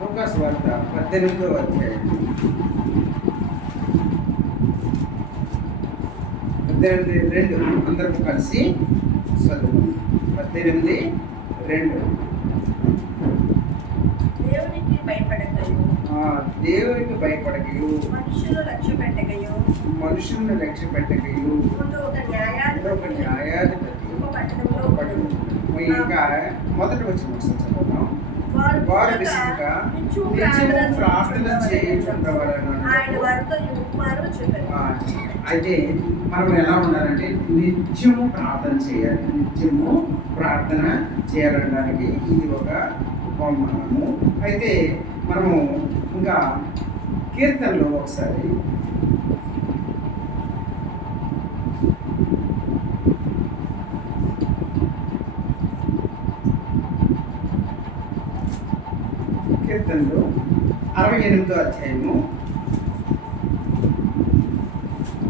లూకా సువార్త 18వ అధ్యాయం 18:2 అందరం కలిసి చదువు. 18:2 దేవునికి భయపడకయు మనుషులను లక్ష్య పెట్టకయు న్యాయాధిపతి ఇంకా మొదటి వచ్చిన చదువుతాం. వారు విసుగా ప్రార్థన చేయుచుండవలెను. అయితే మనం ఎలా ఉండాలంటే నిత్యము ప్రార్థన చేయాలి. నిత్యము ప్రార్థన చేయాలనడానికి ఇది ఒక ఉపమానము. అయితే మనము ఇంకా కీర్తనలో ఒకసారి కీర్తనలో 68వ అధ్యాయము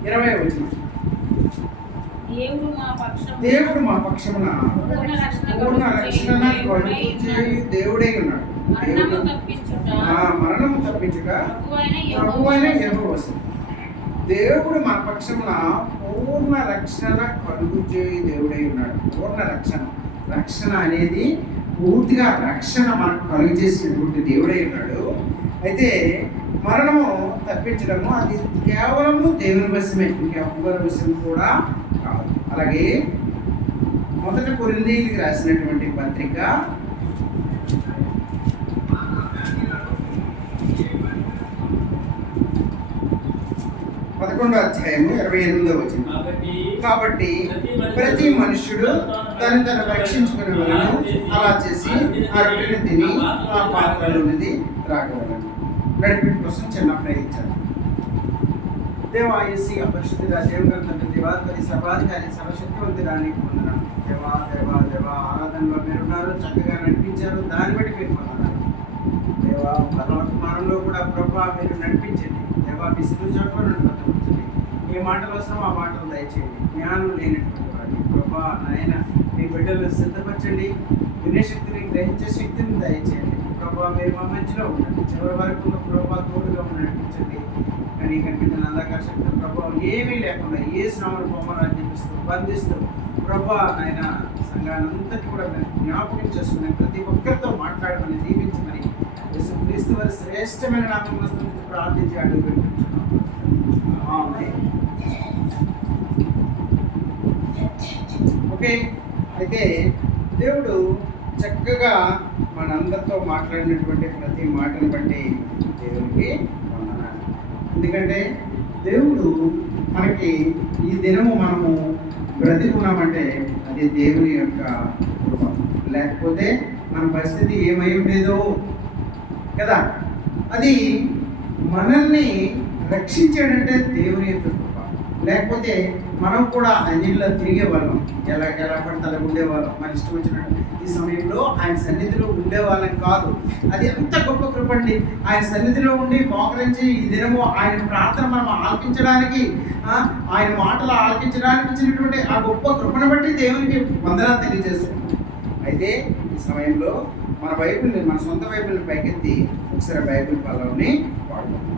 20వ వచనం. దేవుడు మా పక్షమున పూర్ణ రక్షణ దేవుడై ఉన్నాడు. మరణము తప్పించుట ప్రభువైన యెహోవా. దేవుడు మన పక్షమున పూర్ణ రక్షణ కలుగు చేయి దేవుడై ఉన్నాడు. పూర్ణ రక్షణ అనేది పూర్తిగా రక్షణ మనకు కలుగు చేసినటువంటి దేవుడై ఉన్నాడు. అయితే మరణము తప్పించడము అది కేవలము దేవుని వశమే, ఇంకెవ్వరి వశం కూడా కాదు. అలాగే మొదటి కొరింథీయులకు రాసినటువంటి పత్రిక 11వ అధ్యాయము 28వ వచనం. కాబట్టి ప్రతి మనుష్యుడు తను రక్షించుకునేవాళ్ళను అలా చేసి ఆ రొట్టెని తిని ఆ పాత్రలోనిది త్రాగవలను. నడిపి కోసం చిన్న ప్రయత్నం. దేవా యేసు పరిశుద్ధుడా దేవుని తండ్రి దేవాధిపతి సర్వాధికారి సర్వశక్తివంతుడానికి పొందనాలు. దేవా దేవా దేవా ఆరాధనలో మీరున్నారు, చక్కగా నడిపించారు, దాన్ని బట్టి మీరు పొందనాలు. దేవా వర్తమానంలో కూడా ప్రభా మీరు నడిపించండి. దేవా విసుగు చోట్ల నడిపించండి. ఏ మాటలు అవసరం ఆ మాటలు దయచేయండి. జ్ఞానం లేనటువంటి వాడిని ప్రభా నాయన మీ బిడ్డలు సిద్ధపరచండి. వినయశక్తిని గ్రహించే శక్తిని దయచేయండి. ప్రభా మీరు మా మధ్యలో ఉండండి. చివరి వరకు ప్రభా తోడుగా నడిపించండి. కానీ కనిపించిన అంధకార శక్తి ప్రభావం ఏమీ లేకుండా ఏ శ్రమను బొమ్మను చూపిస్తూ బంధిస్తూ ప్రభా ఆయన సంఘాన్ని అంతటి కూడా జ్ఞాపకం చేసుకుని ప్రతి ఒక్కరితో మాట్లాడమని దీవించమని క్రీస్తు వారి శ్రేష్టమైన నామమున ప్రార్థించి అడుగు పెట్టించున్నాం. ఓకే. అయితే దేవుడు చక్కగా మనందరితో మాట్లాడినటువంటి ప్రతి మాటను బట్టి దేవునికి వందనాలు. ఎందుకంటే దేవుడు మనకి ఈ దినము మనము బ్రతికున్నామంటే అది దేవుని యొక్క కృప. లేకపోతే మన పరిస్థితి ఏమై ఉండేదో కదా. అది మనల్ని రక్షించాడంటే దేవుని యొక్క కృప. లేకపోతే మనం కూడా అన్నిలో తిరిగేవాళ్ళం, ఎలా పడితే అలా ఉండేవాళ్ళం, మన ఇష్టం వచ్చినట్టు. ఈ సమయంలో ఆయన సన్నిధిలో ఉండేవాళ్ళం కాదు. అది ఎంత గొప్ప కృప అండి. ఆయన సన్నిధిలో ఉండి మోకరించి ఈ దినము ఆయన ప్రార్థన మనం ఆలకించడానికి, ఆయన మాటలు ఆలకించడానికి ఇచ్చినటువంటి ఆ గొప్ప కృపను బట్టి దేవునికి వందనాలు తెలియజేస్తున్నాం. అయితే ఈ సమయంలో మన బైబిల్ని, మన సొంత బైబిల్ని పైకెత్తి ఒకసారి బైబిల్ పల్లవుని వాడుకుంటాం.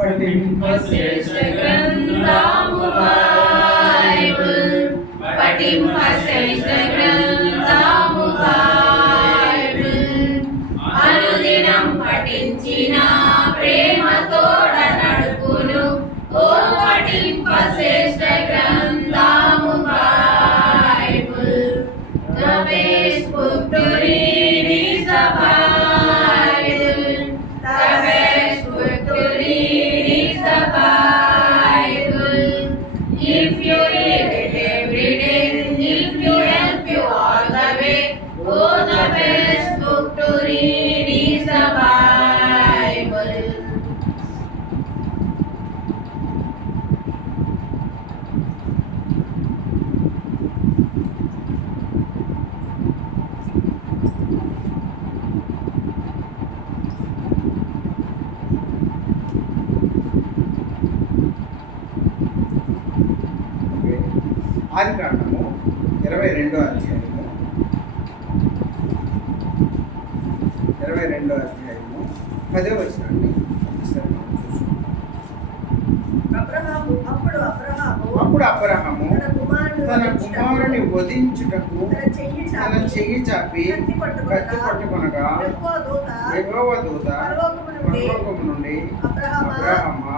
పఠింపశ్రేష్ఠ గ్రంథము బైబిల్, పఠింపశ్రేష్ఠ గ్రంథము బైబిల్, అనుదినం పఠించిన ప్రేమతోడ నడుపును. ఓ పఠింపశ్రేష్ఠ గ్రంథము Bible. The best book to read is the Bible. The best book to read is the Bible. If you read it every day, if you help you all the way, oh, the best book to read is the Bible. ఆదికాండము 22వ అధ్యాయము 22వ అధ్యాయము 10వ వచనాన్ని ఒకసారి మనం చూసుకుందాం. అప్పుడు అబ్రహాము తన కుమారుని వధించుటకు తన చెయ్యి చాపి కత్తి పట్టుకొనగా యెహోవా దూత పరలోకము నుండి అబ్రహామా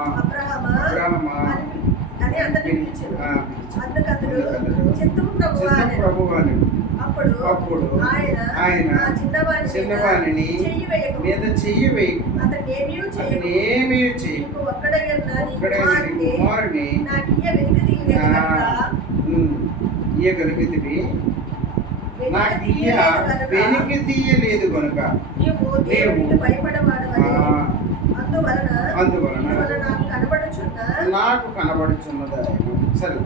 అని అందరినీ పిలిచాడు. అందుకతడు చిత్తము ప్రభువా అని. అప్పుడు ఆయన చిన్నవాణిని మీద చెయ్యి వేయి, అతనేమీ చేయి, కుమారుని ఇయ్యగలిగితివి, నాకు వెనక్కి తీయలేదు కనుక అందువలన నాకు కనబడుచున్నది. సరే,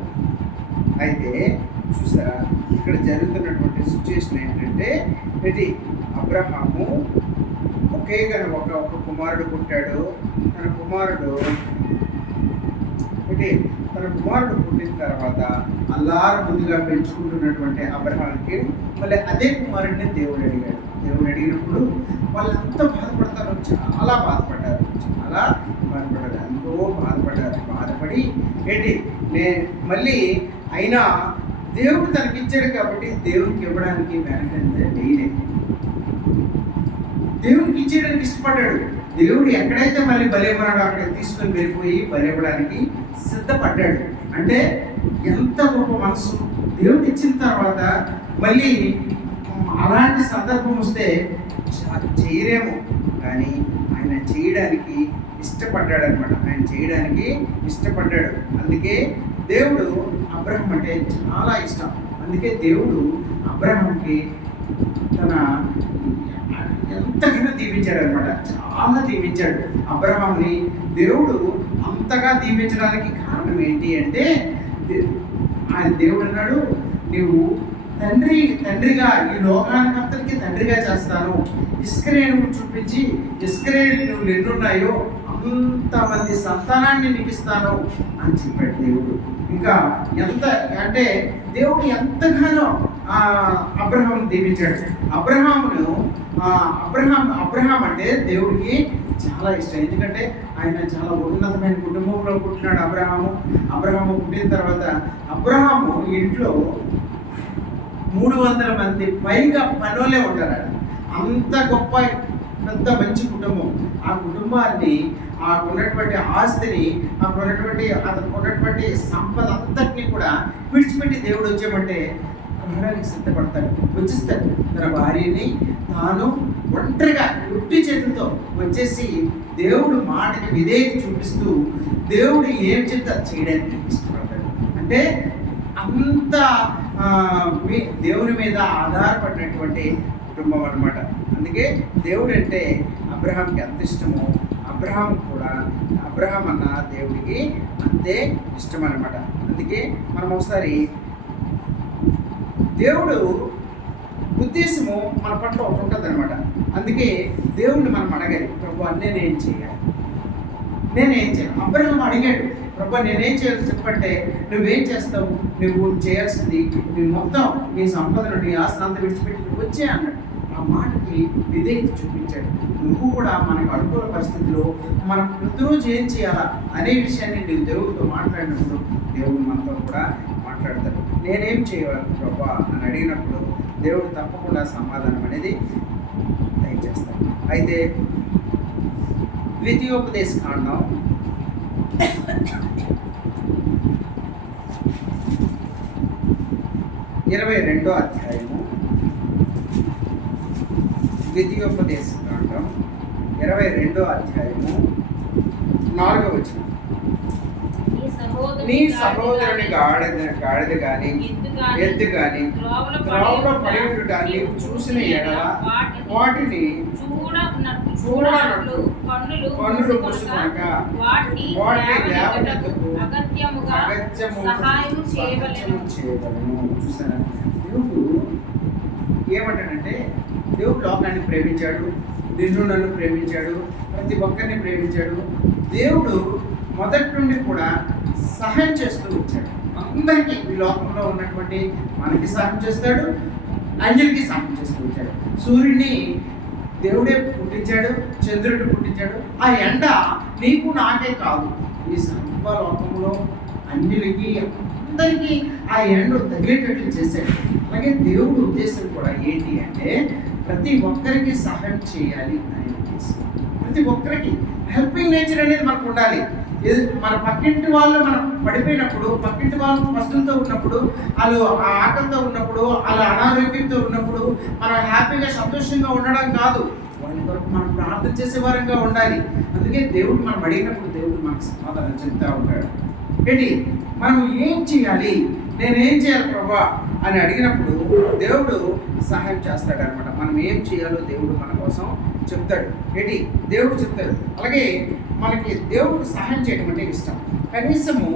అయితే చూసారా ఇక్కడ జరుగుతున్నటువంటి సిచ్యుయేషన్ ఏంటంటే, ఇది అబ్రహాము ఒకే ఒక కుమారుడు పుట్టాడు. తన కుమారుడు పుట్టిన తర్వాత అల్లారు ముందుగా పెంచుకుంటున్నటువంటి అబ్రహాంకి మళ్ళీ అదే కుమారుడిని దేవుడు అడిగినప్పుడు వాళ్ళంతా చాలా బాధపడ్డారు, ఎంతో బాధపడి మళ్ళీ అయినా దేవుడు తనకిచ్చాడు కాబట్టి దేవునికి ఇవ్వడానికి వెనకంటే వేయలేదు. దేవుడికి ఇచ్చేయడానికి ఇష్టపడ్డాడు. దేవుడు ఎక్కడైతే మళ్ళీ బలివ్వనాడో అక్కడ తీసుకొని వెళ్ళిపోయి బలివ్వడానికి సిద్ధపడ్డాడు. అంటే ఎంత గొప్ప మనసు! దేవుడు ఇచ్చిన తర్వాత మళ్ళీ అలాంటి సందర్భం వస్తే చేయరేమో, కానీ ఆయన చేయడానికి ఇష్టపడ్డాడు అనమాట. అందుకే దేవుడు అబ్రహం అంటే చాలా ఇష్టం. అందుకే దేవుడు అబ్రహాంకి తన ఎంతగానో దీవించాడు అనమాట. చాలా దీవించాడు అబ్రహాంని. దేవుడు అంతగా దీవించడానికి కారణం ఏంటి అంటే, ఆయన దేవుడు అన్నాడు, నీవు తండ్రిగా ఈ లోకానికి అంతటికి తండ్రిగా చేస్తాను, ఇస్కరేణువు చూపించి ఇస్కరేణి నువ్వు ఎన్నున్నాయో అంతమంది సంతానాన్ని నీకు ఇస్తాను అని చెప్పాడు దేవుడు. ఇంకా ఎంత అంటే దేవుడు ఎంతగానో అబ్రహాం దీవించాడు. అబ్రహాం అంటే దేవుడికి చాలా ఇష్టం. ఎందుకంటే ఆయన చాలా ఉన్నతమైన కుటుంబంలో పుట్టినాడు. అబ్రహాము పుట్టిన తర్వాత అబ్రహాము ఇంట్లో 300 మంది పైగా పనులే ఉంటారు. అంత గొప్ప పెద్ద మంచి కుటుంబం. ఆ కుటుంబాన్ని, ఉన్నటువంటి ఆస్తిని, అతనికి ఉన్నటువంటి సంపద అంతటినీ కూడా విడిచిపెట్టి దేవుడు వచ్చేమంటే వెళ్ళడానికి సిద్ధపడతాడు, వచ్చేస్తాడు. తన భార్యని తాను ఒంటరిగా ఉట్టి చేతులతో వచ్చేసి దేవుడు మాటకి విధేయత చూపిస్తూ దేవుడు ఏం చెప్తే చేయడానికి ఇష్టపడతాడు. అంటే అంత దేవుని మీద ఆధారపడినటువంటి కుటుంబం అన్నమాట. అందుకే దేవుడు అంటే అబ్రహాంకి ఎంత ఇష్టమో అబ్రహాం అన్న దేవుడికి అంతే ఇష్టం అన్నమాట. అందుకే మనం ఒకసారి దేవుడు ఉద్దేశము మన పట్ల ఒకటి ఉంటుంది అనమాట. అందుకే దేవుడిని మనం అడగాలి, ప్రభు నేనేం చేయాలి. అబ్రహాం అడిగాడు, ప్రభు నేనేం చేయాలి చెప్పంటే, నువ్వేం చేస్తావు, నువ్వు చేయాల్సింది నీ మొత్తం నీ సంపదను నీ ఆస్తి అంతా విడిచిపెట్టి వచ్చే అన్నాడు. ఆ మాటకి విధేయత చూపించాడు. నువ్వు కూడా మనకు అనుకూల పరిస్థితిలో మనం ప్రతిరోజు ఏం చేయాలా అనే విషయాన్ని నువ్వు దేవుడితో మాట్లాడినప్పుడు దేవుడు మనతో కూడా మాట్లాడతాడు. నేనేం చేయాలి ప్రభా అని అడిగినప్పుడు దేవుడు తప్పకుండా సమాధానం అనేది దయచేస్తాడు. అయితే ద్వితీయోపదేశ కాండం 22వ అధ్యాయము, ద్వితీయోపదేశ కాండం 22వ అధ్యాయము 4వ వచనం. నీ సహోదరుని గాడిద గాని ఎద్దు గాని త్రోవలో పడి ఉండుట నీవు చూసిన ఎడల వాటిని చూడనట్లు కన్నులు మూసుకొనక వాటిని లేవనెత్తుకు అగత్యముగా సహాయము చేయవలెను. చూసారా, దేవుడు ఏమంటాడంటే, దేవుడు లోకాన్ని ప్రేమించాడు, నన్ను ప్రేమించాడు, ప్రతి ఒక్కరిని ప్రేమించాడు. దేవుడు మొదటి నుండి కూడా సహాయం చేస్తూ వచ్చాడు. అందరికీ ఈ లోకంలో ఉన్నటువంటి మనకి సహాయం చేస్తాడు, అంజలికి సహాయం చేస్తూ వచ్చాడు. సూర్యుడిని దేవుడే పుట్టించాడు, చంద్రుడు పుట్టించాడు. ఆ ఎండ నీకు నాకే కాదు, ఈ సర్వలోకంలో అన్నిటికీ అందరికీ ఆ ఎండ తగిలేటట్లు చేశాడు. అలాగే దేవుడు ఉద్దేశం కూడా ఏంటి అంటే ప్రతి ఒక్కరికి సహాయం చేయాలి అనే ఉద్దేశం. ప్రతి ఒక్కరికి హెల్పింగ్ నేచర్ అనేది మనకు ఉండాలి. మన పక్కింటి వాళ్ళు మనం పడిపోయినప్పుడు, పక్కింటి వాళ్ళు కష్టంతో ఉన్నప్పుడు, వాళ్ళు ఆ ఆకలితో ఉన్నప్పుడు, వాళ్ళ అనారోగ్యంతో ఉన్నప్పుడు మనం హ్యాపీగా సంతోషంగా ఉండడం కాదు, వాళ్ళ కొరకు మనం ప్రార్థన చేసే వారంగా ఉండాలి. అందుకే దేవుడు మనం అడిగినప్పుడు దేవుడు మనకు సమాధానం చెప్తా ఉంటాడు. ఏంటి మనం ఏం చేయాలి, నేనేం చేయాలి ప్రభా అని అడిగినప్పుడు దేవుడు సహాయం చేస్తాడు అనమాట. మనం ఏం చేయాలో దేవుడు మన కోసం చెప్తాడు. ఏంటి దేవుడు చెప్తాడు. అలాగే మనకి దేవుడు సహాయం చేయడం అంటే ఇష్టం. కనీసము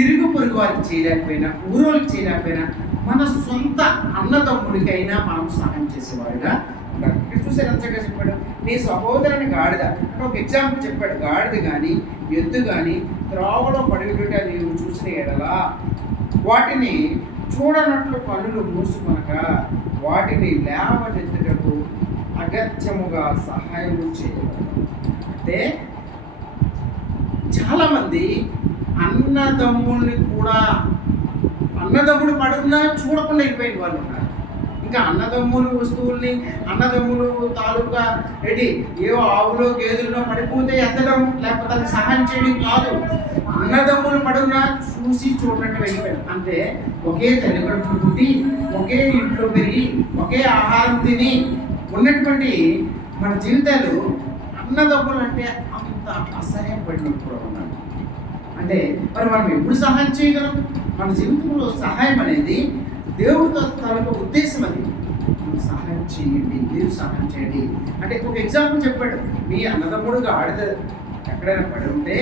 ఇరుగు పొరుగు వారికి చేయలేకపోయినా, ఊరోళ్ళకి చేయలేకపోయినా, మన సొంత అన్నదమ్ముడికైనా మనం సహాయం చేసేవారుగా ఉండాలి. ఇక్కడ చూసారు ఎంతగా చెప్పాడు, నీ సహోదరుని గాడిద అంటే ఒక ఎగ్జాంపుల్ చెప్పాడు. గాడిద కానీ ఎద్దు కానీ త్రోవలో పడినట్టు నీవు చూసిన ఎడలా వాటిని చూడనట్లు కన్నులు మూసుకొనక వాటిని లేవనెత్తుటకు అగత్యముగా సహాయం చేయగలరు. అంటే చాలామంది అన్నదమ్ముల్ని కూడా, అన్నదమ్ముడు పడున్నా చూడకుండా వెళ్ళిపోయిన వాళ్ళు ఉన్నారు. ఇంకా అన్నదమ్ములు వస్తువుల్ని, అన్నదమ్ములు తాలూకా ఏవో ఆవులో గేదెల్లో పడిపోతే ఎత్తడం లేకపోతే అది సహాయం చేయడం కాదు. అన్నదమ్ములు పడున్నా చూసి చూడనట్టు వెళ్ళిపోయారు. అంటే ఒకే తల్లి కడుపులు పుట్టి, ఒకే ఇంట్లో పెరిగి, ఒకే ఆహారం తిని ఉన్నటువంటి మన జీవితాలు అన్నదమ్ములు అంటే అంత అసహ్యపడినట్టు కూడా ఉన్నారు. అంటే మరి మనం ఎప్పుడు సహాయం చేయగలం? మన జీవితంలో సహాయం అనేది దేవుడితో తాలూకా ఉద్దేశం. అది సహాయం చేయండి, మీరు సహాయం చేయండి అంటే ఒక ఎగ్జాంపుల్ చెప్పాడు. మీ అన్నదమ్ముడుగా ఆడితే ఎక్కడైనా పడి ఉంటే,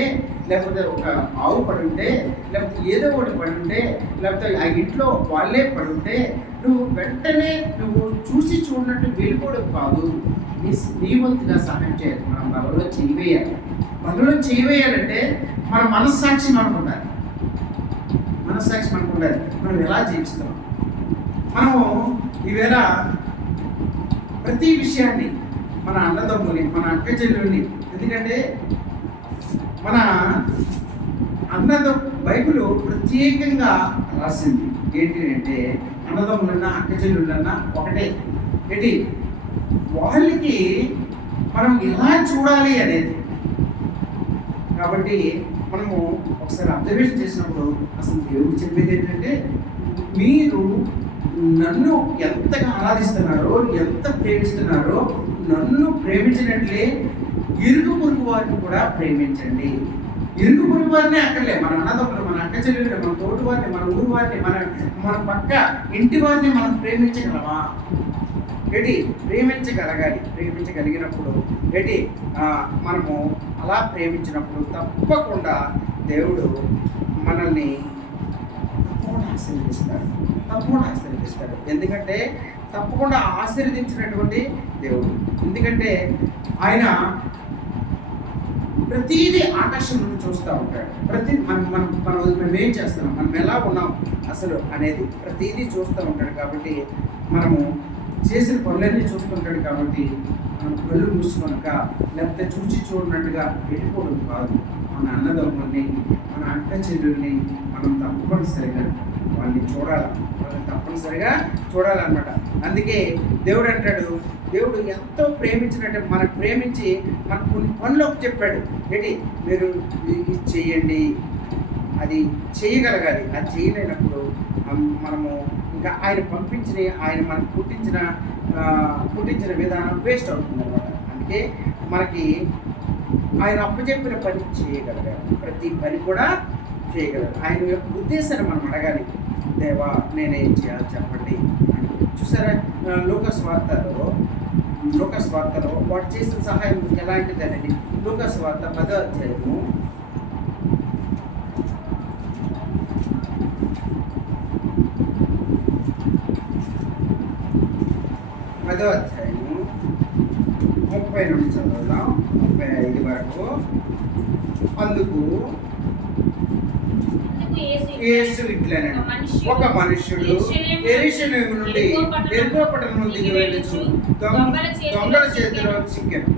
లేకపోతే ఒక ఆవు పడి ఉంటే, లేకపోతే ఏదో ఒకటి పడి ఉంటే, లేకపోతే ఆ ఇంట్లో వాళ్ళే పడి ఉంటే నువ్వు వెంటనే నువ్వు చూసి చూడనట్టు వెళ్ళిపోవడం కాదు, నీ వంతుగా సహాయం చేయాలి. మనం బలలో చేయవేయాలి. బలలో చేయవేయాలంటే మన మనస్సాక్షి మనకు ఉండాలి. మనస్సాక్షి మనకు ఉండాలి. మనం ఎలా జీవిస్తున్నాం? మనము ఈవేళ ప్రతి విషయాన్ని మన అన్నదమ్ముని, మన అక్క చెల్లెల్ని, ఎందుకంటే మన బైబిల్ ప్రత్యేకంగా రాసింది ఏంటి అంటే అన్నదమ్ములన్నా అక్క చెల్లెళ్ళన్నా ఒకటే. వాళ్ళకి మనం ఎలా చూడాలి అనేది. కాబట్టి మనము ఒకసారి అబ్జర్వేషన్ చేసినప్పుడు అసలు దేవుడు చెప్పేది ఏంటంటే మీరు నన్ను ఎంతగా ఆరాధిస్తున్నారో, ఎంత ప్రేమిస్తున్నారో, నన్ను ప్రేమించినట్లే ఇరుగు పొరుగు వారిని కూడా ప్రేమించండి. ఇరుగు పొరుగు వారినే అక్కర్లే, మన అన్నదమ్ములు, మన అక్క చెల్లెలు, మన తోటి వారిని, మన ఊరు వారిని, మన పక్క ఇంటి వారిని మనం ప్రేమించగలమా? ప్రేమించగలిగినప్పుడు మనము అలా ప్రేమించినప్పుడు తప్పకుండా దేవుడు మనల్ని తప్పకుండా ఆశీర్వదిస్తాడు. ఎందుకంటే తప్పకుండా ఆశీర్వదించినటువంటి దేవుడు. ఎందుకంటే ఆయన ప్రతిదీ ఆకర్షణ నుండి చూస్తూ ఉంటాడు. మనం ఏం చేస్తున్నాం, మనం ఎలా ఉన్నాం అసలు అనేది ప్రతిదీ చూస్తూ ఉంటాడు. కాబట్టి మనము చేసిన పనులన్నీ చూస్తుంటాడు. కాబట్టి మనం కళ్ళు మూసుకొనక, లేకపోతే చూసి చూడనట్టుగా వెళ్ళిపోవడం కాదు. మన అన్నదమ్ముల్ని, మన అక్క చెల్లెల్ని మనం తప్పనిసరిగా వాళ్ళని తప్పనిసరిగా చూడాలన్నమాట. అందుకే దేవుడు అంటాడు, దేవుడు ఎంతో ప్రేమించినట్టు మనకు ప్రేమించి మనకు కొన్ని పనులకు చెప్పాడు. మీరు ఇది చేయండి, అది చేయగలగాలి. అది చేయలేనప్పుడు మనము ఇంకా ఆయన ఆయన మనకు పుట్టించిన విధానం వేస్ట్ అవుతుంది అనమాట. అందుకే మనకి ఆయన అప్పచెప్పిన పని చేయగలగాలి, ప్రతి పని కూడా చేయగలగాలి. ఆయన యొక్క ఉద్దేశాన్ని మనం అడగాలి, దేవా నేనేం చేయాలి చెప్పండి అని. చూసారా లూకాసు వార్తలో వాడు చేసిన సహాయం ఎలాంటిది అనేది లూకాసు వార్త 10వ అధ్యాయము 30 నుండి చదువుదాం, 35 వరకు. అందుకు యేసు ఇట్లనెను, ఒక మనుష్యుడు యెరూషలేము నుండి యెరికో పట్టణము దిగి వెళ్ళుచు దొంగల చేతిలో చిక్కెను.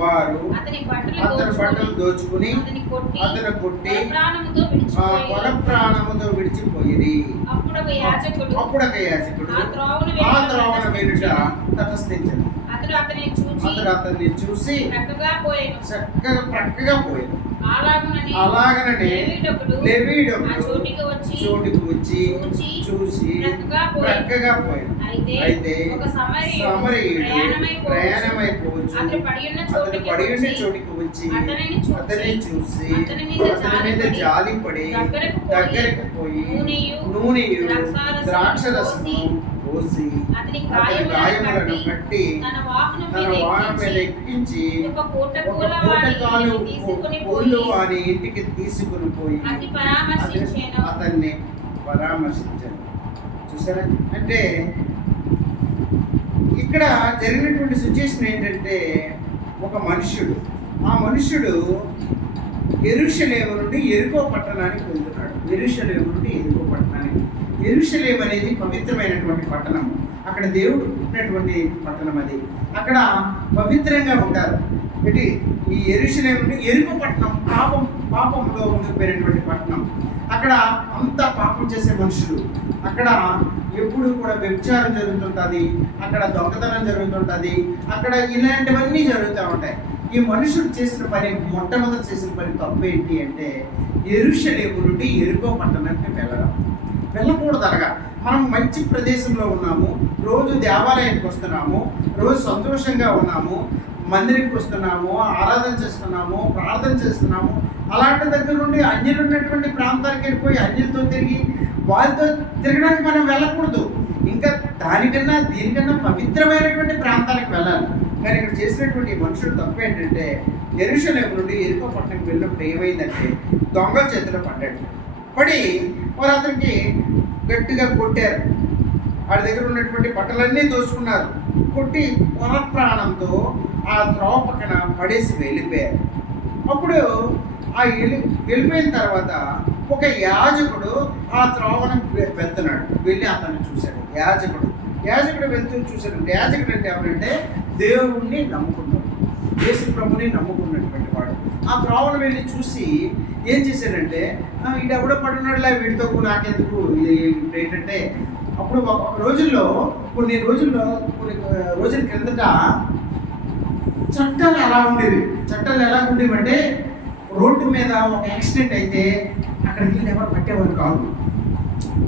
వారు అతని బట్టలు దోచుకుని అతను కొట్టి కొర ప్రాణముతో విడిచిపోయిరి. అప్పుడు ఒక యాజకుడు ఆ త్రోవన వెలుట తటస్థించెను. అతడు అతన్ని చూసి చక్కగా ప్రక్కగా పోయాను. అలాగనే లేవీయుడొకడు చోటికి వచ్చి చూసి ప్రక్కగా పోయాను. అయితే సమరయుడు ప్రయాణమైపోవచ్చు అతడు పడి ఉన్న చోటికి వచ్చి అతన్ని చూసి అతని మీద జాలిపడి దగ్గరకు పోయి నూనెయు ద్రాక్షరసము పోసి అతని గాయములను కట్టి తన వాహనం మీద ఎక్కించి ఒక పూటకాలు పూలు వారి ఇంటికి తీసుకుని పోయి అతన్ని పరామర్శించారు. చూసారా? అంటే ఇక్కడ జరిగినటువంటి సిచ్యుయేషన్ ఏంటంటే, ఒక మనుష్యుడు, ఆ మనుష్యుడు యెరూషలేము నుండి యెరికో పట్టణానికి వెళ్తున్నాడు. యెరూషలేము నుండి యెరికో పట్టణానికి. యెరూషలేము అనేది పవిత్రమైనటువంటి పట్టణం. అక్కడ దేవుడు పుట్టినటువంటి పట్టణం. అది అక్కడ పవిత్రంగా ఉంటారు. అంటే ఈ యెరూషలేము నుండి యెరికో పట్టణం పాపంలో ఉండిపోయినటువంటి పట్టణం. అక్కడ అంతా పాపం చేసే మనుషులు. అక్కడ ఎప్పుడు కూడా వ్యభిచారం జరుగుతుంటుంది, అక్కడ దొంగతనం జరుగుతుంటుంది, అక్కడ ఇలాంటివన్నీ జరుగుతూ ఉంటాయి. ఈ మనుషుడు చేసిన పని, మొట్టమొదటి చేసిన పని తప్పు ఏంటి అంటే, యెరూషలేము నుండి యెరికో పట్టణానికి వెళ్ళకూడదు. అనగా మనం మంచి ప్రదేశంలో ఉన్నాము, రోజు దేవాలయానికి వస్తున్నాము, రోజు సంతోషంగా ఉన్నాము, మందిరికి వస్తున్నాము, ఆరాధన చేస్తున్నాము, ప్రార్థన చేస్తున్నాము. అలాంటి దగ్గర నుండి అన్యులు ఉన్నటువంటి ప్రాంతానికి వెళ్ళిపోయి అన్యులతో తిరిగి వాళ్ళతో తిరగడానికి మనం వెళ్ళకూడదు. ఇంకా దానికన్నా దీనికన్నా పవిత్రమైనటువంటి ప్రాంతాలకు వెళ్ళాలి. కానీ ఇక్కడ చేసినటువంటి మనుషుడు తప్పు ఏంటంటే, యెరూషలేము నుండి యెరికో పట్టణంకి వెళ్ళినప్పుడు ఏమైందంటే, దొంగల చేతిలో పడి వారు అతనికి గట్టిగా కొట్టారు. వాడి దగ్గర ఉన్నటువంటి బట్టలన్నీ దోచుకున్నారు. కొట్టి కొర ప్రాణంతో ఆ త్రోవ పక్కన పడేసి వెళ్ళిపోయారు. అప్పుడు ఆ వెళ్ళిపోయిన తర్వాత ఒక యాజకుడు ఆ త్రోవను వెళ్తున్నాడు. వెళ్ళి అతన్ని చూశాడు. యాజకుడు వెళ్తూ చూశాడు. యాజకుడు అంటే ఎవరంటే, దేవుణ్ణి నమ్ముకున్నాడు, యేసు ప్రభుని నమ్ముకున్నటువంటి వాడు. ఆ త్రోవను వెళ్ళి చూసి ఏం చేశాడంటే, ఇది ఎవడో పడున్నాడులే, వీడితో నాకెందుకు. ఏంటంటే, అప్పుడు కొన్ని రోజుల క్రిందట చట్టాలు ఎలా ఉండేవి అంటే, రోడ్డు మీద ఒక యాక్సిడెంట్ అయితే అక్కడికి వెళ్ళి ఎవరు పట్టేవారు కాదు.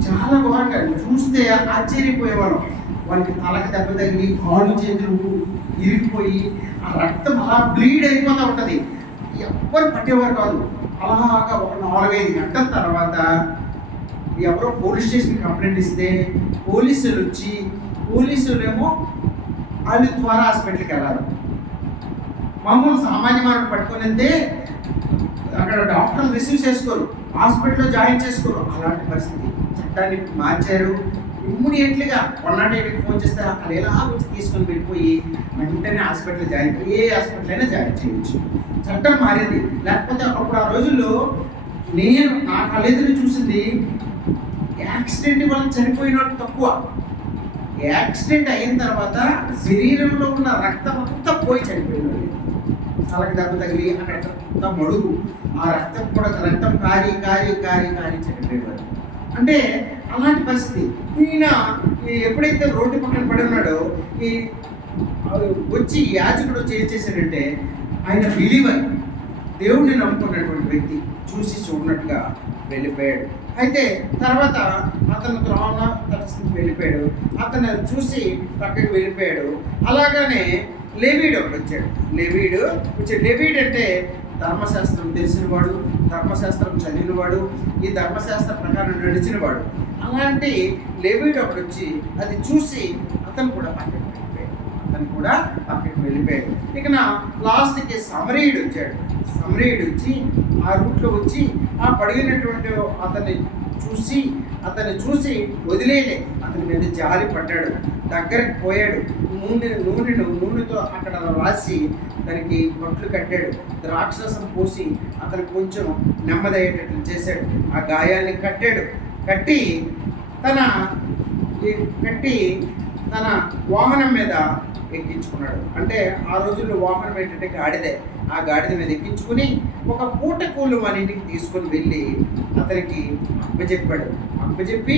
చాలా ఘోరంగా చూస్తే ఆశ్చర్యపోయేవారు. వాళ్ళకి తలకి దెబ్బ తగిలి కాళ్ళు చేతులు ఇరిగిపోయి ఆ రక్తం అలా బ్లీడ్ అయిపోతూ ఉంటుంది. ఎవ్వరు పట్టేవారు కాదు. అలాగా ఒక 4-5 గంటల తర్వాత ఎవరో పోలీస్ స్టేషన్కి కంప్లైంట్ ఇస్తే పోలీసులేమో వాళ్ళ ద్వారా హాస్పిటల్కి వెళ్ళారు. మామూలు సామాన్య మార్గం పట్టుకొని వెళ్తే అక్కడ డాక్టర్లు రిసీవ్ చేసుకోరు, హాస్పిటల్లో జాయిన్ చేసుకోరు. అలాంటి పరిస్థితి. చట్టాన్ని మార్చారు. ఇమ్మీడియట్లీగా 108కి ఫోన్ చేస్తే అక్కడ ఎలా వచ్చి తీసుకొని వెళ్ళిపోయి వెంటనే హాస్పిటల్ ఏ హాస్పిటల్ అయినా జాయిన్ చేయొచ్చు. చట్టం మారింది. లేకపోతే అప్పుడు ఆ రోజుల్లో నా కళ్ళెదురు చూసింది యాక్సిడెంట్ వల్ల చనిపోయిన వాళ్ళు తక్కువ. యాక్సిడెంట్ అయిన తర్వాత శరీరంలో ఉన్న రక్తం అంతా పోయి చనిపోయిన వాళ్ళు. తలకి దెబ్బ తగిలి అక్కడ మడుగు, ఆ రక్తం కారి చనిపోయేవారు. అంటే అలాంటి పరిస్థితి. ఈయన ఎప్పుడైతే రోడ్డు పక్కన పడి ఉన్నాడో వచ్చి యాజకుడు ఏం చేశాడంటే, ఆయన బిలీవర్, దేవుడిని నమ్ముకున్నటువంటి వ్యక్తి, చూసి చూడనట్టుగా వెళ్ళిపోయాడు. అయితే తర్వాత అతను త్రోవన తటస్థితికి వెళ్ళిపోయాడు. అతను చూసి పక్కకి వెళ్ళిపోయాడు. అలాగనే లేవీయుడు ఒకటి వచ్చాడు. లేవీయుడు అంటే ధర్మశాస్త్రం తెలిసినవాడు, ధర్మశాస్త్రం చదివినవాడు, ఈ ధర్మశాస్త్ర ప్రకారం నడిచినవాడు. అలాంటి లేవీయుడు ఒకటి వచ్చి అది చూసి అతను కూడా పక్కకి వెళ్ళిపోయాడు. ఇక లాస్ట్కి సమరయుడు వచ్చాడు. సమరయుడు వచ్చి ఆ రూట్లో వచ్చి ఆ పడినటువంటి అతన్ని అతన్ని చూసి వదిలేయలే, అతని మీద జారి పడ్డాడు, దగ్గరికి పోయాడు, నూనెతో అక్కడ రాసి దానికి బొట్లు కట్టాడు, ద్రాక్షరసం పోసి అతనికి కొంచెం నెమ్మదయ్యేటట్లు చేశాడు, ఆ గాయాన్ని కట్టి తన వాహనం మీద ఎక్కించుకున్నాడు. అంటే ఆ రోజుల్లో వాహనం ఏంటంటే గాడిదే, ఆ గాడిద మీద ఎక్కించుకుని ఒక పూట కూలు మన ఇంటికి తీసుకొని వెళ్ళి అతనికి అప్పచెప్పి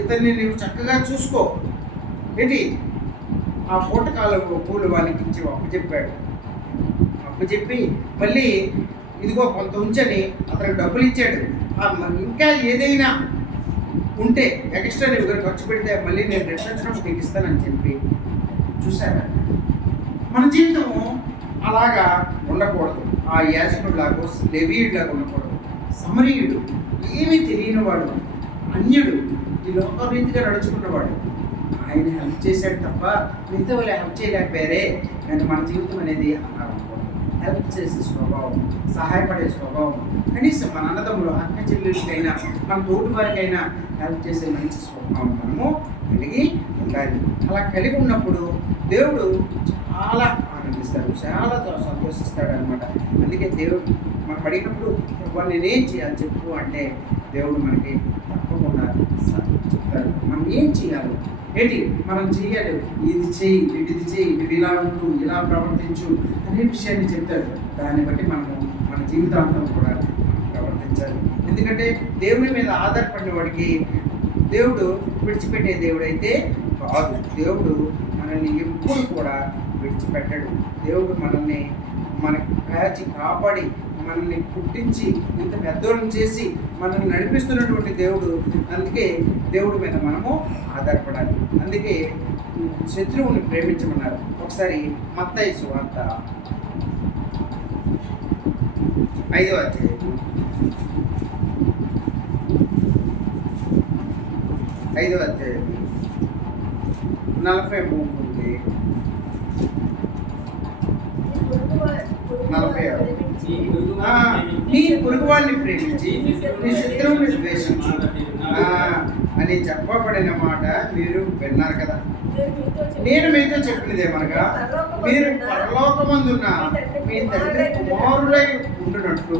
ఇతన్ని నీవు చక్కగా చూసుకో ఏంటి, ఆ పూట కూలు వానికి ఇచ్చి అప్పచెప్పి మళ్ళీ ఇదిగో కొంత ఉంచని అతనికి డబ్బులు ఇచ్చాడు. ఇంకా ఏదైనా ఉంటే ఎక్స్ట్రా నీవు ఖర్చు పెడితే మళ్ళీ నేను రెస్ట్ వచ్చినప్పుడు నీకు ఇస్తానని చెప్పి. చూసారా, మన జీవితం అలాగా ఉండకూడదు. ఆ యాజకుడిలాగో లేవీయుడిలాగా ఉండకూడదు. సమరీయుడు ఏమీ తెలియనివాడు, అన్యుడు, ఈ లోకరీతిగా నడుచుకున్నవాడు, ఆయన హెల్ప్ చేశాడు తప్ప మిగతా వాళ్ళు హెల్ప్ చేయలేకపోయారే. కానీ మన జీవితం అనేది అలా ఉండకూడదు. హెల్ప్ చేసే స్వభావం, సహాయపడే స్వభావం, కనీసం మన అన్నదమ్ములు అక్క చెల్లెళ్ళకైనా మన తోటి వారికైనా హెల్ప్ చేసే మంచి స్వభావం మనము కలిగి ఉండాలి. అలా కలిగి ఉన్నప్పుడు దేవుడు చాలా ఆనందిస్తాడు, చాలా సంతోషిస్తాడు అనమాట. అందుకే దేవుడు మనం అడిగినప్పుడు వాళ్ళు నేనేం చేయాలి చెప్పు అంటే దేవుడు మనకి తప్పకుండా చెప్తాడు మనం ఏం చేయాలి, ఏంటి మనం చేయాలి, ఇది చేయి, నువ్వు ఇలా ఉంటూ ఇలా ప్రవర్తించు అనే విషయాన్ని చెప్తాడు. దాన్ని బట్టి మనము మన జీవితాంతం కూడా ప్రవర్తించాలి. ఎందుకంటే దేవుని మీద ఆధారపడిన వాడికి దేవుడు విడిచిపెట్టే దేవుడైతే కాదు. దేవుడు మనల్ని ఎప్పుడు కూడా విడిచిపెట్టాడు. దేవుడు మనకి కాపాడి మనల్ని పుట్టించి ఇంత పెద్దోళ్ళని చేసి మనల్ని నడిపిస్తున్నటువంటి దేవుడు. అందుకే దేవుడి మీద మనము ఆధారపడాలి. అందుకే శత్రువుని ప్రేమించమన్నారు. ఒకసారి మత్తయి సువార్త 5వ అధ్యాయం 43 నుండి 46. నీ పొరుగువాడిని ప్రేమించి నీ శత్రువుని ద్వేషించు అని చెప్పబడిన మాట మీరు విన్నారు కదా. నేను మీతో చెప్పినదేమనగా, మీరు పరలోకమందున్న మీ తండ్రి కుమారులై ఉంటున్నట్లు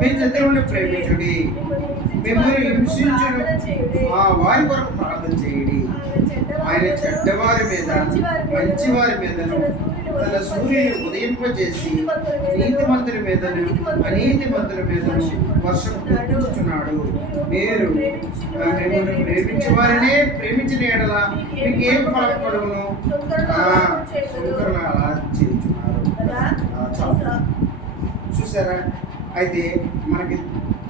మీ శత్రువుని ప్రేమించుడి, మిమ్మల్ని హింసించుడు వారి కొరకు ప్రార్థన చేయండి. ఆయన చెడ్డవారి మీద మంచివారి మీదను తన సూర్యుని ఉదయింపజేసి నీతిమంతుల మీదను అనీతిమంతుల మీదను వర్షం కురిపించుచున్నాడు. మీరు మిమ్మల్ని ప్రేమించే వారినే ప్రేమించిన ఎడల మీకు ఏం ఫలం కలుగును? అలా చేస్తున్నారు. చూసారా, అయితే మనకి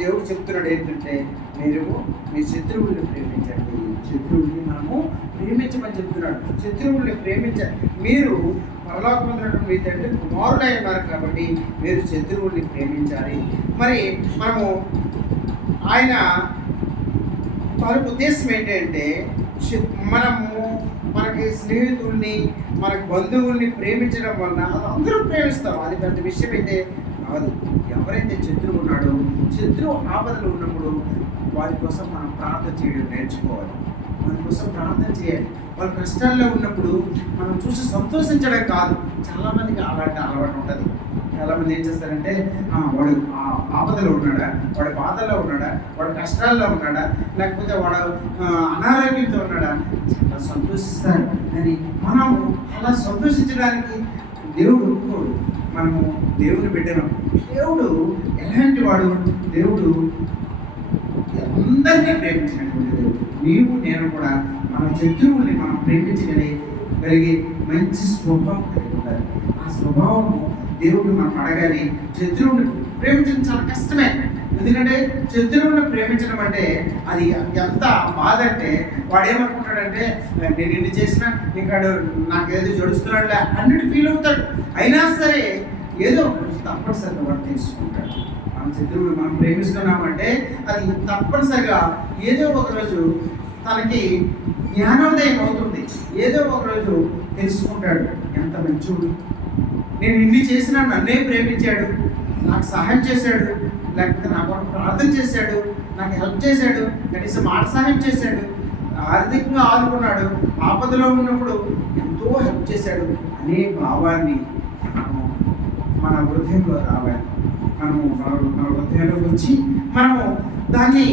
దేవుడు చెప్తున్నాడు ఏంటంటే మీరు మీ శత్రువుల్ని ప్రేమించండి. శత్రువుల్ని మనము ప్రేమించమని చెప్తున్నాడు. శత్రువుల్ని ప్రేమించండి. మీరు పరలోకమందున మీ తండ్రి కుమారులై ఉన్నారు కాబట్టి మీరు శత్రువుల్ని ప్రేమించాలి. మరి ఆయన ఉద్దేశం ఏంటంటే మనకి స్నేహితుల్ని మనకి బంధువుల్ని ప్రేమించడం వలన అందరూ ప్రేమిస్తాం. అది పెద్ద విషయం అయితే కాదు. ఎవరైతే శత్రువు ఉన్నాడో, శత్రువు ఆపదలు ఉన్నప్పుడు వారి కోసం మనం ప్రార్థన చేయడం నేర్చుకోవాలి. వారి కోసం ప్రార్థన చేయాలి. వాళ్ళ కష్టాల్లో ఉన్నప్పుడు మనం చూసి సంతోషించడం కాదు. చాలామందికి అలాంటి అలవాటు ఉంటుంది. చాలామంది ఏం చేస్తారంటే వాడు ఆపదలో ఉన్నాడా, వాడు బాధల్లో ఉన్నాడా, వాడు కష్టాల్లో ఉన్నాడా, లేకపోతే వాడు అనారోగ్యంతో ఉన్నాడా, చాలా సంతోషిస్తారు. అని మనము అలా సంతోషించడానికి దేవుడు ఒప్పుకోడు. మనము దేవుని బిడ్డను. దేవుడు ఎలాంటి వాడు? దేవుడు అందరినీ ప్రేమించినటువంటి దేవుడు. నీవు నేను కూడా మన శత్రువుల్ని మనం ప్రేమించగలిగే మంచి స్వభావం కలిగి ఉండాలి. ఆ స్వభావము దేవుడు మనం అడగాలి. శత్రువుని ప్రేమించడం చాలా కష్టమే. ఎందుకంటే శత్రువుని ప్రేమించడం అంటే అది ఎంత బాధ అంటే వాడు ఏమనుకుంటాడంటే నేను ఇన్ని చేసినా ఇక్కడ నాకేదో జడుస్తున్నాడులే అన్నిటి ఫీల్ అవుతాడు. అయినా సరే ఏదో తప్పనిసరిగా వాడు తెలుసుకుంటాడు. మన శత్రువుని మనం ప్రేమిస్తున్నామంటే అది తప్పనిసరిగా ఏదో ఒకరోజు తనకి జ్ఞానోదయం అవుతుంది. ఏదో ఒకరోజు తెలుసుకుంటాడు, ఎంత మంచోడు, నేను ఇన్ని చేసినా నన్నే ప్రేమించాడు, నాకు సహాయం చేశాడు, లేకపోతే నా కొరకు ప్రార్థన చేశాడు, నాకు హెల్ప్ చేశాడు, కనీసం మాట సహాయం చేశాడు, ఆర్థికంగా ఆదుకున్నాడు, ఆపదలో ఉన్నప్పుడు ఎంతో హెల్ప్ చేశాడు అనే భావాన్ని మనము మన హృదయంలో రావాలి. మనము మన హృదయంలో వచ్చి మనము దాన్ని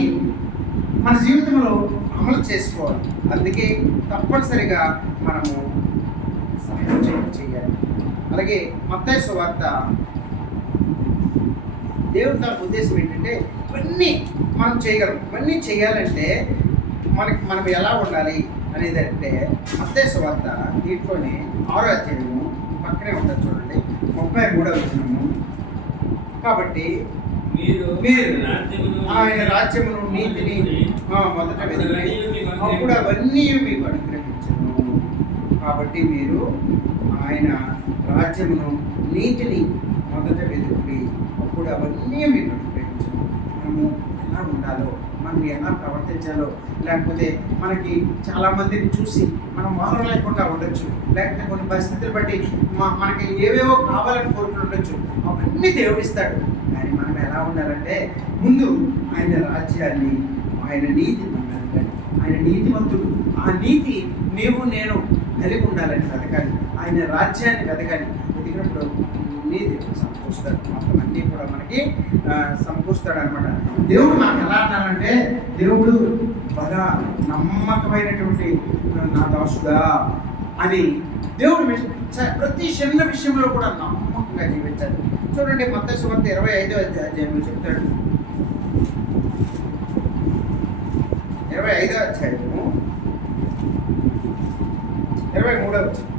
మన జీవితంలో అమలు చేసుకోవాలి. అందుకే తప్పనిసరిగా మనము సహాయం చేయాలి. అలాగే మత్తయి సువార్త దేవుని తన ఉద్దేశం ఏంటంటే ఇవన్నీ మనం చేయగలం. ఇవన్నీ చేయాలంటే మనం ఎలా ఉండాలి అనేది అంటే మత్తయి సువార్త దీంట్లోనే 6వ అధ్యాయము పక్కనే ఉంటుంది చూడండి, 33వ వచనము. కాబట్టి మీరు ఆయన రాజ్యమును నీతిని మొదట వెతకండి, అప్పుడు అవన్నీ మీకు అనుగ్రహించను. కాబట్టి మీరు ఆయన రాజ్యమును నీతిని మొదట వెతుకుడి, అప్పుడు అవన్నీ మీకు అనుగ్రహించను. మనము ఎలా ఉండాలో, మనం ఎలా ప్రవర్తించాలో, లేకపోతే మనకి చాలామందిని చూసి మనం మోహం లేకుండా ఉండొచ్చు, లేకపోతే కొన్ని పరిస్థితులు బట్టి మనకి ఏవేవో కావాలని కోరుకుని ఉండొచ్చు. అవన్నీ దేవుడిస్తాడు. కానీ మనం ఎలా ఉండాలంటే ముందు ఆయన రాజ్యాన్ని, ఆయన నీతిని వెతకాలి. ఆయన నీతిమంతుడు. ఆ నీతి నీవు నేను కలిగి ఉండాలని వెతకాలి. ఆయన రాజ్యాన్ని వెతకాలి. వెతికినప్పుడు నీతి సమకూరుస్తాడు. మొత్తం అన్నీ కూడా మనకి సమకూరుస్తాడు అనమాట. దేవుడు మనకు ఎలా అన్నాడంటే, దేవుడు బాగా నమ్మకమైనటువంటి నా దాసుగా అని దేవుడు ప్రతి చిన్న విషయంలో కూడా నమ్మకంగా జీవించాలి. చూడండి మత్తయి సువార్త 25వ అధ్యాయంలో చెప్తాడు. 25వ అధ్యాయము 23వ వచనం.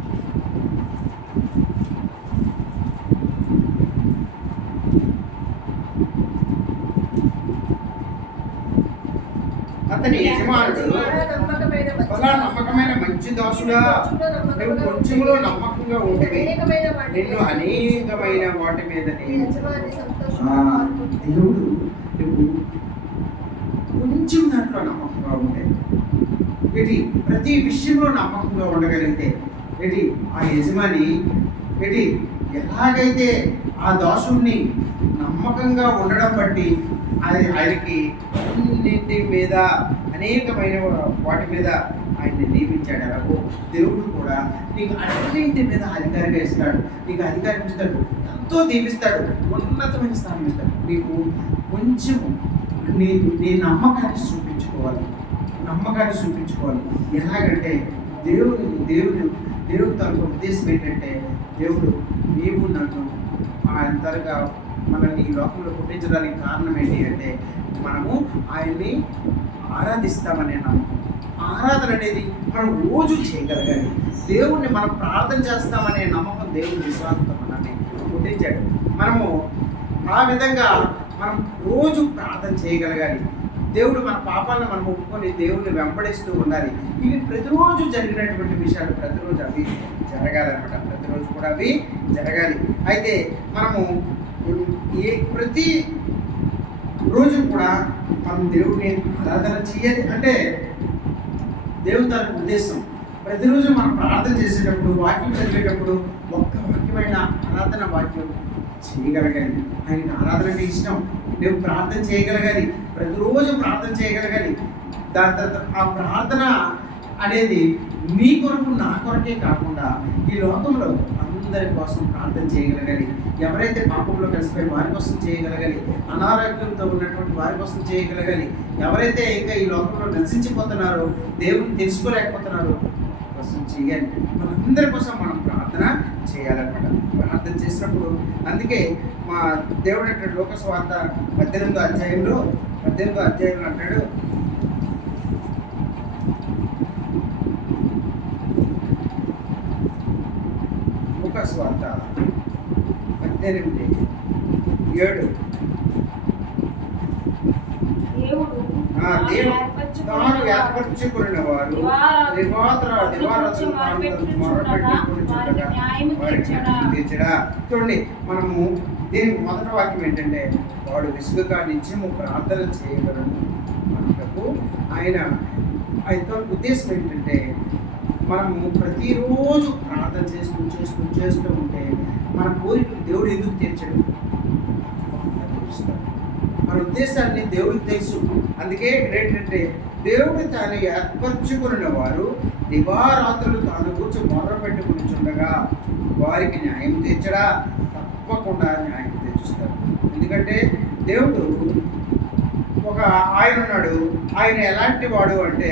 అతని యజమానుడు బలా నమ్మకమైన మంచి దాసుడా, నువ్వు కొంచెంలో నమ్మకంగా ఉంటే నిన్ను అనేకమైన వాటి మీద దేవుడు నువ్వు కొంచెం దాంట్లో నమ్మకంగా ఉంటే ప్రతి విషయంలో నమ్మకంగా ఉండగలిగితే ఆ యజమాని ఎలాగైతే ఆ దాసుడిని నమ్మకంగా ఉండడం బట్టి ఆయనకి అన్నింటి మీద అనేకమైన వాటి మీద ఆయన్ని నియమించాడు. అలాగో దేవుడు కూడా నీకు అన్నింటి మీద అధికారిగా ఇస్తాడు. నీకు అధికారం ఇస్తాడు, ఎంతో దీవిస్తాడు, ఉన్నతమైన స్థానం ఇస్తాడు. నీకు కొంచెము నీ నమ్మకాన్ని చూపించుకోవాలి. ఎలాగంటే దేవుడు తన ఉద్దేశం ఏంటంటే, దేవుడు నీవు నన్ను అంతగా మనల్ని ఈ లోకంలో పుట్టించడానికి కారణం ఏంటి అంటే, మనము ఆయన్ని ఆరాధిస్తామనే నమ్మకం. ఆరాధన అనేది మనం రోజు చేయగలగాలి. దేవుణ్ణి మనం ప్రార్థన చేస్తామనే నమ్మకం దేవుని విశ్వాసంతో మనల్ని పుట్టించాడు. మనము ఆ విధంగా మనం రోజు ప్రార్థన చేయగలగాలి. దేవుడు మన పాపాలను మనం ఒప్పుకొని దేవుణ్ణి వెంబడిస్తూ ఉండాలి. ఇవి ప్రతిరోజు జరిగినటువంటి విషయాలు, ప్రతిరోజు అవి జరగాలన్నమాట. ప్రతిరోజు కూడా అవి జరగాలి. అయితే మనము ప్రతి రోజు కూడా మనం దేవుడిని ఆరాధన చేయాలి. అంటే దేవుని తన ఉద్దేశం ప్రతిరోజు మనం ప్రార్థన చేసేటప్పుడు, వాక్యం చదివేటప్పుడు ఒక్క వాక్యమైన ఆరాధన వాక్యం చేయగలగాలి. ఆయనకి ఆరాధన అంటే ఇష్టం. నువ్వు ప్రార్థన చేయగలగాలి, ప్రతిరోజు ప్రార్థన చేయగలగాలి. దాని తర్వాత ఆ ప్రార్థన అనేది మీ కొరకు, నా కొరకే కాకుండా ఈ లోకంలో అందరి కోసం ప్రార్థన చేయగలగాలి. ఎవరైతే పాపంలో కలిసిపోయి వారి కోసం చేయగలగాలి, అనారోగ్యంతో ఉన్నటువంటి వారి కోసం చేయగలగాలి, ఎవరైతే ఇంకా ఈ లోకంలో నశించిపోతున్నారో, దేవుని తెలుసుకోలేకపోతున్నారో కోసం చేయాలి. మనందరి కోసం మనం ప్రార్థన చేయాలన్నమాట. ప్రార్థన చేసినప్పుడు అందుకే మా దేవుడు అంటే లోకస్వార్త 18వ అధ్యాయంలో అంటాడు, లోకస్వార్త 18:7 దేవుడు తాను ఏర్పరచుకున్న వారు తీర్చడా. చూడండి, మనము దీనికి మొదటి వాక్యం ఏంటంటే, వాడు విసుగుగా నిత్యము ప్రార్థన చేయగలడు మనకు. ఆయనతో ఉద్దేశం ఏంటంటే, మనము ప్రతిరోజు ప్రార్థన చేస్తూ ఉంటే మన కోరికలు దేవుడు ఎందుకు తీర్చడు? ఉద్దేశాన్ని దేవుడికి తెలుసు. అందుకే ఏంటంటే దేవుడు తాను ఏర్పరచుకున్న వారు దివారాత్రులు తాను కూర్చొని మొర్ర పెట్టుకునిచుండగా వారికి న్యాయం తీర్చడా, తప్పకుండా న్యాయం తీర్చుతాడు. ఎందుకంటే దేవుడు ఒక ఆయన ఉన్నాడు. ఆయన ఎలాంటి వాడు అంటే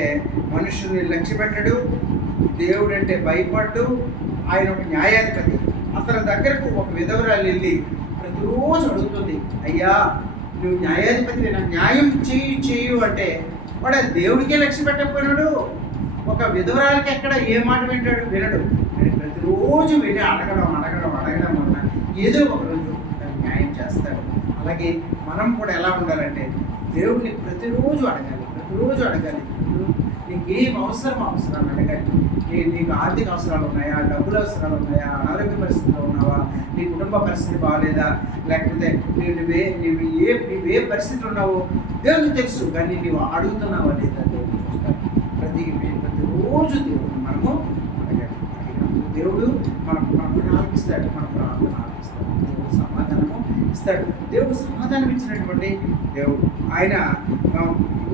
మనుషుల్ని లక్ష్య పెట్టడు, దేవుడు అంటే భయపడ్డు. ఆయన ఒక న్యాయాధిపతి. అతని దగ్గరకు ఒక విధవరాలు వెళ్ళి ప్రతిరోజు అడుగుతుంది, అయ్యా నువ్వు న్యాయాధిపతి, నాకు న్యాయం చేయు అంటే వాడు దేవుడికే లక్ష్య పెట్టకపోయినాడు. ఒక విధవరాలకి ఎక్కడ ఏ మాట వింటాడు? వినడు. ప్రతిరోజు విని అడగడం వల్ల ఏదో ఒకరోజు న్యాయం చేస్తాడు. అలాగే మనం కూడా ఎలా ఉండాలంటే దేవుడిని ప్రతిరోజు అడగాలి. నీకు ఏం అవసరాన్ని అడగాలి. నీకు ఆర్థిక అవసరాలు ఉన్నాయా, డబ్బులు అవసరాలు ఉన్నాయా, అనారోగ్య పరిస్థితిలో ఉన్నావా, నీ కుటుంబ పరిస్థితి బాగాలేదా, లేకపోతే నువ్వే పరిస్థితులు ఉన్నావో దేవుడికి తెలుసు. కానీ నువ్వు అడుగుతున్నావా లేదా దేవుడు చూస్తాడు. ప్రతిరోజు దేవుడు మనము అడగాలి. దేవుడు మన ప్రార్థన ఆలకిస్తాడు. దేవుడు సమాధానము ఇస్తాడు. దేవుడు సమాధానం ఇచ్చినటువంటి దేవుడు. ఆయన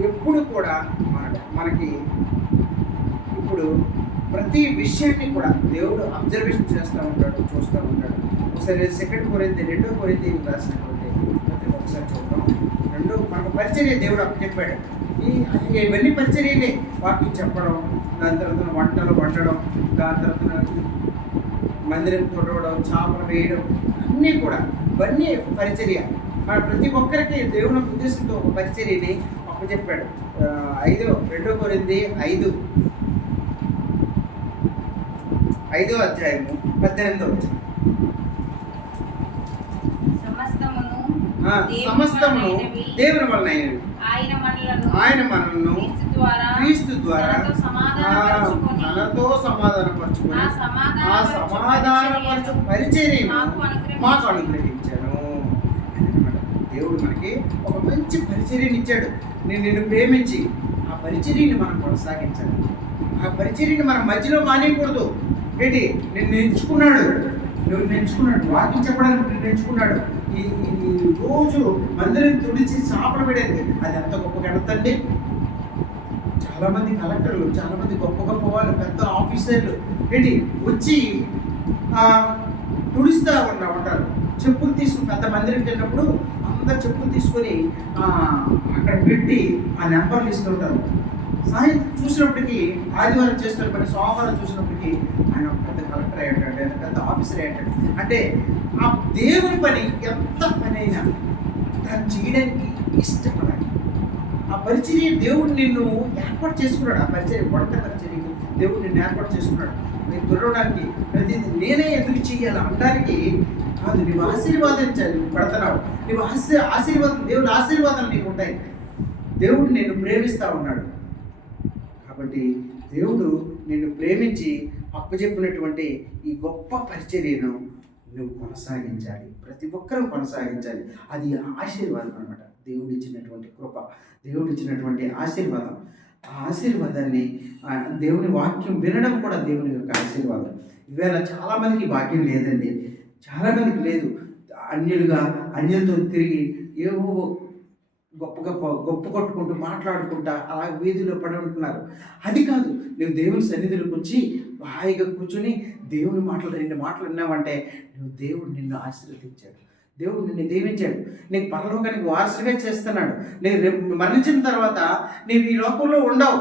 ఎప్పుడు కూడా మనకి ఇప్పుడు ప్రతి విషయాన్ని కూడా దేవుడు అబ్జర్వేషన్ చేస్తూ ఉంటాడు, చూస్తూ ఉంటాడు. ఒకసారి 2 కొరింథీ రాసినటువంటి ఒకసారి చూద్దాం. మనకు పరిచర్య దేవుడు అప్పచెప్పాడు. ఇవన్నీ పరిచర్యలే. వాక్యం చెప్పడం, దాని తర్వాత వంటలు వండడం, దాని తర్వాత మందిరం కొట్టడం, చాపలు వేయడం, అన్నీ కూడా ఇవన్నీ పరిచర్య. మన ప్రతి ఒక్కరికి దేవుని ఉద్దేశంతో ఒక పరిచర్యని అప్పచెప్పాడు. 2 కొరింథీ 5వ అధ్యాయము 18వ వచనం. సమస్తమును దేవుని వలనైనవి, ఆయన మనలను క్రీస్తు ద్వారా తనతో సమాధానపరచుకొని ఆ సమాధానపరచు పరిచర్యను మాకు అనుగ్రహించాను. దేవుడు మనకి ఒక మంచి పరిచర్యని ఇచ్చాడు. నిన్ను ప్రేమించి ఆ పరిచర్యని మనం కొనసాగించాలి. ఆ పరిచర్యని మనం మధ్యలో మానేయకూడదు. ఏంటి నిన్ను ఎంచుకున్నాడు వాక్యం చెప్పడానికి నిన్ను ఎంచుకున్నాడు. ఈ రోజు మందిరం తుడిచి చాపలు పెడేది అది ఎంత గొప్ప గడతండి. చాలామంది కలెక్టర్లు, చాలామంది గొప్ప వాళ్ళు, పెద్ద ఆఫీసర్లు ఏంటి వచ్చి తుడుస్తూ ఉంటారు. చెప్పులు తీసుకుని పెద్ద మందిరంకి వెళ్ళినప్పుడు అందరు చెప్పులు తీసుకొని అక్కడ పెట్టి ఆ నెంబర్లు ఇస్తుంటారు. సాయంత్రం చూసినప్పటికీ ఆదివారం చేస్తున్న పని సోమవారం చూసినప్పటికీ ఆయన పెద్ద కలెక్టర్ అయ్యాడు, ఆయన పెద్ద ఆఫీసర్ అయ్యాడు. అంటే ఆ దేవుని పని ఎంత పని అయినా దాన్ని చేయడానికి ఇష్టపడాలి. ఆ పరిచర్య దేవుడు నిన్ను ఏర్పాటు చేసుకున్నాడు. ఆ పరిచర్య వంట పరిచర్యకు దేవుడు నిన్ను ఏర్పాటు చేసుకున్నాడు. నేను తుడవడానికి ప్రతి నేనే ఎందుకు చెయ్యాలి అనడానికి కాదు. నువ్వు ఆశీర్వాదించాలి పడుతున్నావు. నువ్వు ఆశీర్వాదం దేవుడు ఆశీర్వాదాలు నీకు ఉంటాయి. దేవుడు నిన్ను ప్రేమిస్తూ ఉన్నాడు. కాబట్టి దేవుడు నిన్ను ప్రేమించి అప్పచెప్పినటువంటి ఈ గొప్ప పరిచర్యను నువ్వు కొనసాగించాలి. ప్రతి ఒక్కరూ కొనసాగించాలి. అది ఆశీర్వాదం అన్నమాట. దేవుడు ఇచ్చినటువంటి కృప, దేవుడు ఇచ్చినటువంటి ఆశీర్వాదం. ఆ ఆశీర్వాదాన్ని దేవుని వాక్యం వినడం కూడా దేవుని యొక్క ఆశీర్వాదం. ఈవేళ చాలామందికి భాగ్యం లేదండి. చాలామందికి లేదు. అన్యులతో తిరిగి ఏవో గొప్ప కొట్టుకుంటూ మాట్లాడుకుంటా అలా వీధిలో పడి ఉంటున్నారు. అది కాదు. నువ్వు దేవుని సన్నిధిలోకి వచ్చి హాయిగా కూర్చొని దేవుని మాటలు 2 మాటలు విన్నావంటే దేవుడు నిన్ను ఆశీర్వదించాడు. దేవుడు నిన్ను దీవించాడు. నీకు పరలోకానికి వారసుగా చేస్తున్నాడు. నేను మరణించిన తర్వాత నీవు ఈ లోకంలో ఉండవు.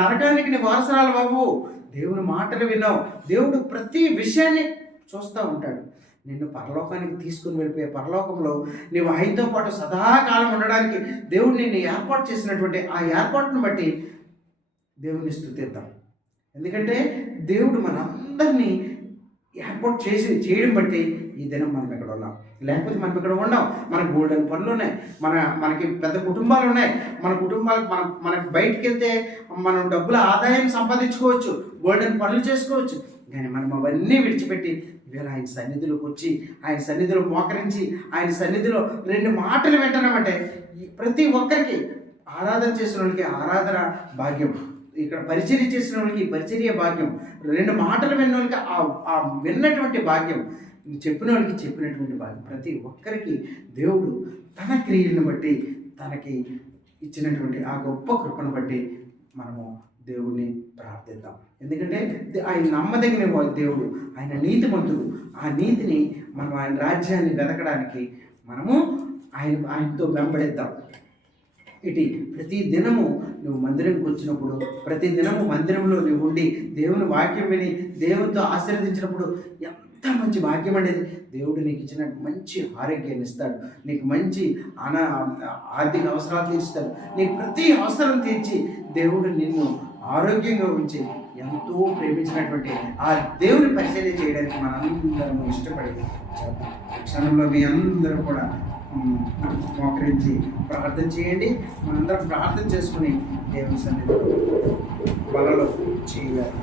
నరకానికి నీ వారసురాలు అవ్వవు. దేవుని మాటలు విన్నావు. దేవుడు ప్రతి విషయాన్ని చూస్తూ ఉంటాడు. నిన్ను పరలోకానికి తీసుకుని వెళ్ళిపోయే పరలోకంలో నీవు ఆయనతో పాటు సదాకాలం ఉండడానికి దేవుడు నిన్ను ఏర్పాటు చేసినటువంటి ఆ ఏర్పాటును బట్టి దేవుని స్తుతిద్దాం. ఎందుకంటే దేవుడు మనందరినీ ఏర్పాటు చేయడం బట్టి ఈ దినం మనం ఇక్కడ ఉన్నాం. లేకపోతే మనం ఇక్కడ ఉన్నాం. మనకు గోల్డెన్ పనులు ఉన్నాయి, మనకి పెద్ద కుటుంబాలు ఉన్నాయి. మన కుటుంబాలకు మనకు బయటికి వెళ్తే మనం డబ్బుల ఆదాయం సంపాదించుకోవచ్చు, గోల్డెన్ పనులు చేసుకోవచ్చు. కానీ మనం అవన్నీ విడిచిపెట్టి ఇవాళ ఆయన సన్నిధిలోకి వచ్చి ఆయన సన్నిధిలో మోకరించి ఆయన సన్నిధిలో 2 మాటలు వింటున్నామంటే ప్రతి ఒక్కరికి ఆరాధన చేసిన వాళ్ళకి ఆరాధన భాగ్యం, ఇక్కడ పరిచర్య చేసిన వాళ్ళకి పరిచర్య భాగ్యం, 2 మాటలు విన్న వాళ్ళకి ఆ విన్నటువంటి భాగ్యం, చెప్పిన వాళ్ళకి చెప్పినటువంటి భాగ్యం. ప్రతి ఒక్కరికి దేవుడు తన క్రియలను బట్టి తనకి ఇచ్చినటువంటి ఆ గొప్ప కృపను బట్టి మనము దేవుడిని ప్రార్థిద్దాం. ఎందుకంటే ఆయన నమ్మదగిన దేవుడు, ఆయన నీతిమంతుడు. ఆ నీతిని మనం ఆయన రాజ్యాన్ని వెతకడానికి మనము ఆయనతో వెంబడిద్దాం. ఇటు ప్రతి దినము నువ్వు మందిరంకి వచ్చినప్పుడు, ప్రతి దినము మందిరంలో నువ్వు ఉండి దేవుని వాక్యం విని దేవునితో ఆశీర్వదించినప్పుడు ఎంత మంచి భాగ్యం అనేది. దేవుడు నీకు ఇచ్చిన మంచి ఆరోగ్యాన్ని ఇస్తాడు, నీకు మంచి ఆర్థిక అవసరాలు తీరుస్తాడు. నీకు ప్రతి అవసరం తీర్చి దేవుడు నిన్ను ఆరోగ్యంగా ఉంచి ఎంతో ప్రేమించినటువంటి ఆ దేవుని పరిచర్య చేయడానికి మనందరము ఇష్టపడి చేద్దాం. క్షణంలో మీ అందరూ కూడా మోకరించి ప్రార్థన చేయండి. మనందరం ప్రార్థన చేసుకుని దేవుని సన్నిధిలో బలలో చేయాలి.